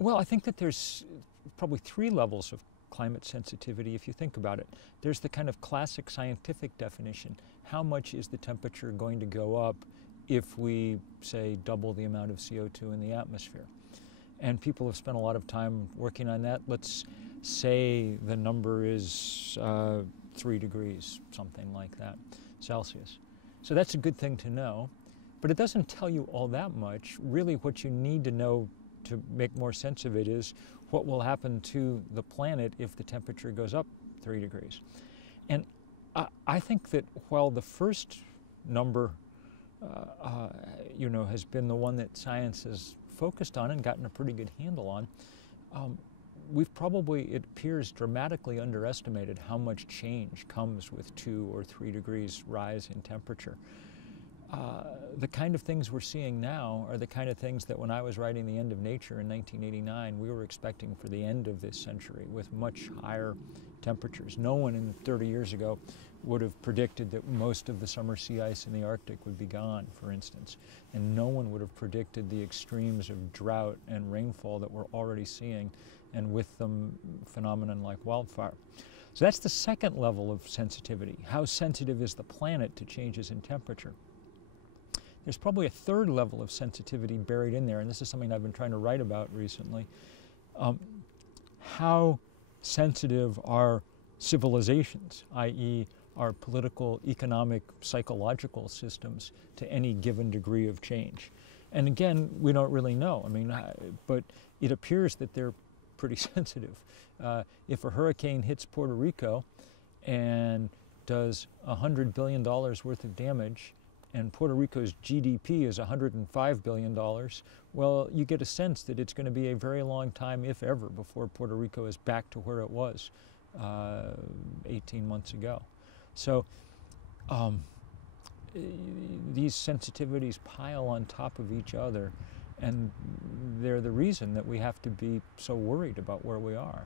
Well, I think that there's probably three levels of climate sensitivity if you think about it. There's the kind of classic scientific definition. How much is the temperature going to go up if we, say, double the amount of CO2 in the atmosphere? And people have spent a lot of time working on that. Let's say the number is 3 degrees, something like that, Celsius. So that's a good thing to know, but it doesn't tell you all that much. Really what you need to know to make more sense of it is what will happen to the planet if the temperature goes up 3 degrees. And I think that while the first number has been the one that science has focused on and gotten a pretty good handle on, we've probably, it appears, dramatically underestimated how much change comes with 2 or 3 degrees rise in temperature. The kind of things we're seeing now are the kind of things that when I was writing The End of Nature in 1989, we were expecting for the end of this century with much higher temperatures. No one 30 years ago would have predicted that most of the summer sea ice in the Arctic would be gone, for instance. And no one would have predicted the extremes of drought and rainfall that we're already seeing, and with them phenomenon like wildfire. So that's the second level of sensitivity. How sensitive is the planet to changes in temperature? There's probably a third level of sensitivity buried in there, and this is something I've been trying to write about recently. How sensitive are civilizations, i.e. our political, economic, psychological systems, to any given degree of change? And again, we don't really know. I mean, but it appears that they're pretty sensitive. If a hurricane hits Puerto Rico and does $100 billion worth of damage, and Puerto Rico's GDP is $105 billion, well, you get a sense that it's going to be a very long time, if ever, before Puerto Rico is back to where it was 18 months ago. So these sensitivities pile on top of each other, and they're the reason that we have to be so worried about where we are.